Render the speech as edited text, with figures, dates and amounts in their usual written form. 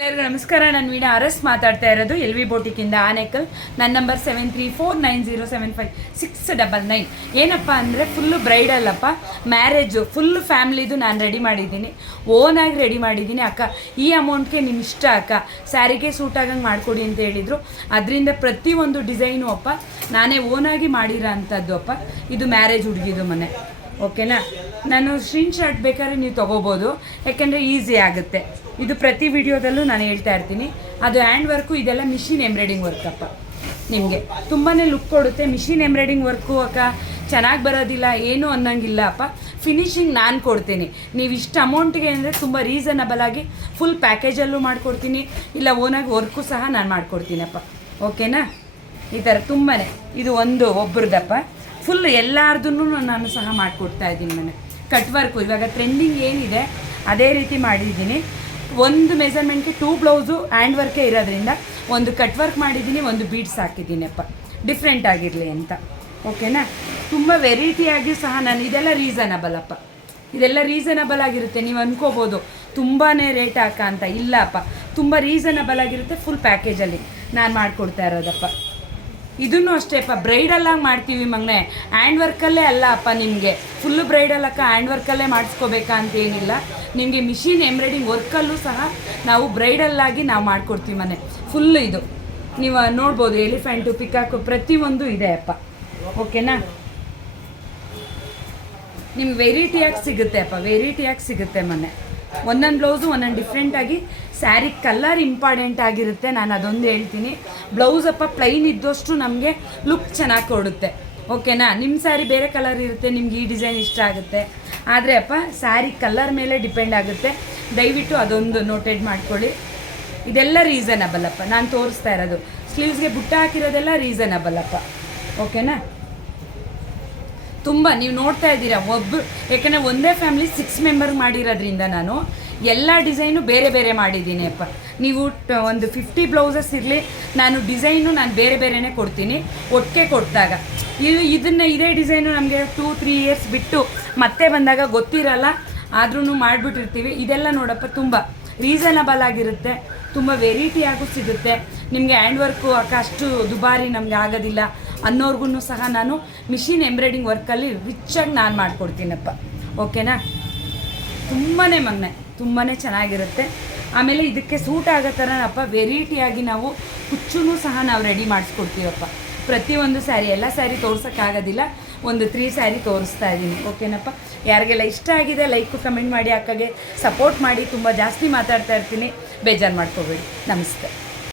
ಎಲ್ಲರಿಗೂ ನಮಸ್ಕಾರ. ನಾನು ವೀಣಾ ಅರಸ್ ಮಾತಾಡ್ತಾ ಇರೋದು LV ಬೋಟಿಕಿಂದ ಆನೇಕಲ್. ನನ್ನ ನಂಬರ್ 7349075699. ಏನಪ್ಪ ಅಂದರೆ ಫುಲ್ಲು ಬ್ರೈಡಲ್ ಅಪ್ಪ, ಮ್ಯಾರೇಜು ಫುಲ್ಲು ಫ್ಯಾಮ್ಲಿದು ನಾನು ರೆಡಿ ಮಾಡಿದ್ದೀನಿ, ಓನಾಗಿ ರೆಡಿ ಮಾಡಿದ್ದೀನಿ. ಅಕ್ಕ ಈ ಅಮೌಂಟ್ಗೆ ನಿಮ್ಮ ಇಷ್ಟ ಅಕ್ಕ, ಸ್ಯಾರಿಗೆ ಸೂಟ್ ಆಗಂಗೆ ಮಾಡಿಕೊಡಿ ಅಂತ ಹೇಳಿದರು. ಅದರಿಂದ ಪ್ರತಿಯೊಂದು ಡಿಸೈನು ಅಪ್ಪ ನಾನೇ ಓನಾಗಿ ಮಾಡಿರೋ ಅಂಥದ್ದು ಅಪ್ಪ. ಇದು ಮ್ಯಾರೇಜ್ ಹುಡುಗಿದು ಮನೆ, ಓಕೆನಾ. ನಾನು ಸ್ಕ್ರೀನ್ಶಾಟ್ ಬೇಕಾದ್ರೆ ನೀವು ತೊಗೋಬೋದು, ಯಾಕೆಂದರೆ ಈಸಿ ಆಗುತ್ತೆ. ಇದು ಪ್ರತಿ ವಿಡಿಯೋದಲ್ಲೂ ನಾನು ಹೇಳ್ತಾ ಇರ್ತೀನಿ. ಅದು ಹ್ಯಾಂಡ್ ವರ್ಕು, ಇದೆಲ್ಲ ಮಿಷಿನ್ ಎಂಬ್ರಾಯ್ಡಿಂಗ್ ವರ್ಕ್ ಅಪ್ಪ. ನಿಮಗೆ ತುಂಬಾ ಲುಕ್ ಕೊಡುತ್ತೆ. ಮಿಷಿನ್ ಎಂಬ್ರಾಯ್ಡಿಂಗ್ ವರ್ಕು ಅಕ್ಕ ಚೆನ್ನಾಗಿ ಬರೋದಿಲ್ಲ ಏನು ಅನ್ನೋಂಗಿಲ್ಲ ಅಪ್ಪ. ಫಿನಿಶಿಂಗ್ ನಾನು ಕೊಡ್ತೀನಿ. ನೀವು ಇಷ್ಟು ಅಮೌಂಟ್ಗೆ ಅಂದರೆ ತುಂಬ ರೀಸನಬಲ್ ಆಗಿ ಫುಲ್ ಪ್ಯಾಕೇಜಲ್ಲೂ ಮಾಡಿಕೊಡ್ತೀನಿ, ಇಲ್ಲ ಓನಾಗಿ ವರ್ಕು ಸಹ ನಾನು ಮಾಡಿಕೊಡ್ತೀನಪ್ಪ, ಓಕೆನಾ. ಈ ಥರ ತುಂಬಾ ಇದು ಒಬ್ರದಪ್ಪ, ಫುಲ್ ಎಲ್ಲಾರ್ದೂ ನಾನು ಸಹ ಮಾಡಿಕೊಡ್ತಾ ಇದ್ದೀನಿ. ಮನೆ ಕಟ್ ವರ್ಕು ಇವಾಗ ಟ್ರೆಂಡಿಂಗ್ ಏನಿದೆ ಅದೇ ರೀತಿ ಮಾಡಿದ್ದೀನಿ. ಒಂದು ಮೆಜರ್ಮೆಂಟ್ಗೆ 2 ಬ್ಲೌಸು ಹ್ಯಾಂಡ್ ವರ್ಕೇ ಇರೋದ್ರಿಂದ ಒಂದು ಕಟ್ ವರ್ಕ್ ಮಾಡಿದ್ದೀನಿ, ಒಂದು ಬೀಡ್ಸ್ ಹಾಕಿದ್ದೀನಪ್ಪ, ಡಿಫ್ರೆಂಟ್ ಆಗಿರಲಿ ಅಂತ, ಓಕೆನಾ. ತುಂಬ ವೆರೈಟಿಯಾಗಿ ಸಹ ನಾನು ಇದೆಲ್ಲ ರೀಸನಬಲ್ ಅಪ್ಪ, ಇದೆಲ್ಲ ರೀಸನಬಲ್ ಆಗಿರುತ್ತೆ. ನೀವು ಅಂದ್ಕೋಬೋದು ತುಂಬಾ ರೇಟ್ ಹಾಕ ಅಂತ, ಇಲ್ಲ ಅಪ್ಪ, ತುಂಬ ರೀಸನಬಲ್ ಆಗಿರುತ್ತೆ. ಫುಲ್ ಪ್ಯಾಕೇಜಲ್ಲಿ ನಾನು ಮಾಡಿಕೊಡ್ತಾ ಇರೋದಪ್ಪ. ಇದನ್ನು ಅಷ್ಟೇ ಅಪ್ಪ, ಬ್ರೈಡಲ್ಲಾಗಿ ಮಾಡ್ತೀವಿ ಮಗನೆ, ಹ್ಯಾಂಡ್ ವರ್ಕಲ್ಲೇ ಅಲ್ಲ ಅಪ್ಪ. ನಿಮಗೆ ಫುಲ್ಲು ಬ್ರೈಡಲ್ ಅಕ್ಕ ಹ್ಯಾಂಡ್ ವರ್ಕಲ್ಲೇ ಮಾಡಿಸ್ಕೋಬೇಕಾ ಅಂತ ಏನಿಲ್ಲ. ನಿಮಗೆ ಮಿಷಿನ್ ಎಂಬ್ರಾಯ್ಡಿಂಗ್ ವರ್ಕಲ್ಲೂ ಸಹ ನಾವು ಬ್ರೈಡಲ್ಲಾಗಿ ನಾವು ಮಾಡಿಕೊಡ್ತೀವಿ ಮನೆ ಫುಲ್ಲು. ಇದು ನೀವು ನೋಡ್ಬೋದು, ಎಲಿಫೆಂಟು, ಪಿಕಾಕು ಪ್ರತಿಯೊಂದು ಇದೆ ಅಪ್ಪ, ಓಕೆನಾ. ನಿಮ್ಗೆ ವೆರೈಟಿಯಾಗಿ ಸಿಗುತ್ತೆ ಅಪ್ಪ, ವೆರೈಟಿಯಾಗಿ ಸಿಗುತ್ತೆ ಮನೆ. ಒಂದೊಂದು ಬ್ಲೌಸು ಒಂದೊಂದು ಡಿಫ್ರೆಂಟಾಗಿ. ಸ್ಯಾರಿ ಕಲರ್ ಇಂಪಾರ್ಟೆಂಟ್ ಆಗಿರುತ್ತೆ, ನಾನು ಅದೊಂದು ಹೇಳ್ತೀನಿ. ಬ್ಲೌಸ್ ಅಪ್ಪ ಪ್ಲೈನ್ ಇದ್ದಷ್ಟು ನಮಗೆ ಲುಕ್ ಚೆನ್ನಾಗಿ ಕೊಡುತ್ತೆ, ಓಕೆನಾ. ನಿಮ್ಮ ಸ್ಯಾರಿ ಬೇರೆ ಕಲರ್ ಇರುತ್ತೆ, ನಿಮ್ಗೆ ಈ ಡಿಸೈನ್ ಇಷ್ಟ ಆಗುತ್ತೆ. ಆದರೆ ಅಪ್ಪ ಸ್ಯಾರಿ ಕಲರ್ ಮೇಲೆ ಡಿಪೆಂಡ್ ಆಗುತ್ತೆ, ದಯವಿಟ್ಟು ಅದೊಂದು ನೋಟೆಡ್ ಮಾಡ್ಕೊಳ್ಳಿ. ಇದೆಲ್ಲ ರೀಸನಬಲ್ ಅಪ್ಪ, ನಾನು ತೋರಿಸ್ತಾ ಇರೋದು ಸ್ಲೀವ್ಸ್ಗೆ ಬುಟ್ಟ ಹಾಕಿರೋದೆಲ್ಲ ರೀಸನಬಲ್ ಅಪ್ಪ, ಓಕೆನಾ. ತುಂಬ ನೀವು ನೋಡ್ತಾ ಇದ್ದೀರಾ ಯಾಕೆಂದರೆ ಒಂದೇ ಫ್ಯಾಮಿಲಿ 6 ಮೆಂಬರ್ ಮಾಡಿರೋದ್ರಿಂದ ನಾನು ಎಲ್ಲ ಡಿಸೈನು ಬೇರೆ ಬೇರೆ ಮಾಡಿದ್ದೀನಿ ಅಪ್ಪ. ನೀವು ಒಂದು 50 ಬ್ಲೌಸಸ್ ಇರಲಿ, ನಾನು ಡಿಸೈನು ನಾನು ಬೇರೆ ಬೇರೆನೇ ಕೊಡ್ತೀನಿ ಒಟ್ಟಿಗೆ ಕೊಟ್ಟಾಗ. ಇದೇ ಡಿಸೈನು ನಮಗೆ 2-3 ಇಯರ್ಸ್ ಬಿಟ್ಟು ಮತ್ತೆ ಬಂದಾಗ ಗೊತ್ತಿರಲ್ಲ, ಆದ್ರೂ ಮಾಡಿಬಿಟ್ಟಿರ್ತೀವಿ. ಇದೆಲ್ಲ ನೋಡಪ್ಪ ತುಂಬ ರೀಸನಬಲ್ ಆಗಿರುತ್ತೆ, ತುಂಬ ವೆರೈಟಿಯಾಗೂ ಸಿಗುತ್ತೆ. ನಿಮಗೆ ಹ್ಯಾಂಡ್ ವರ್ಕು ಅಷ್ಟು ದುಬಾರಿ ನಮಗೆ ಆಗೋದಿಲ್ಲ ಅನ್ನೋರ್ಗು ಸಹ ನಾನು ಮಿಷಿನ್ ಎಂಬ್ರಾಯ್ಡಿಂಗ್ ವರ್ಕಲ್ಲಿ ರಿಚ್ಚಾಗಿ ನಾನು ಮಾಡಿಕೊಡ್ತೀನಪ್ಪ, ಓಕೆನಾ. ತುಂಬಾ ಚೆನ್ನಾಗಿರುತ್ತೆ. ಆಮೇಲೆ ಇದಕ್ಕೆ ಸೂಟ್ ಆಗೋ ಥರ ಅಪ್ಪ ವೆರೈಟಿಯಾಗಿ ನಾವು ಕುಚ್ಚೂ ಸಹ ನಾವು ರೆಡಿ ಮಾಡಿಸ್ಕೊಡ್ತೀವಪ್ಪ. ಪ್ರತಿಯೊಂದು ಸ್ಯಾರಿ, ಎಲ್ಲ ಸ್ಯಾರಿ ತೋರ್ಸೋಕ್ಕಾಗೋದಿಲ್ಲ, ಒಂದು 3 ಸ್ಯಾರಿ ತೋರಿಸ್ತಾ ಇದ್ದೀನಿ, ಓಕೆನಪ್ಪ. ಯಾರಿಗೆಲ್ಲ ಇಷ್ಟ ಆಗಿದೆ ಲೈಕು ಕಮೆಂಟ್ ಮಾಡಿ, ಅಕ್ಕಗೆ ಸಪೋರ್ಟ್ ಮಾಡಿ. ತುಂಬ ಜಾಸ್ತಿ ಮಾತಾಡ್ತಾ ಇರ್ತೀನಿ, ಬೇಜಾರು ಮಾಡ್ಕೋಬೇಡಿ. ನಮಸ್ತೆ.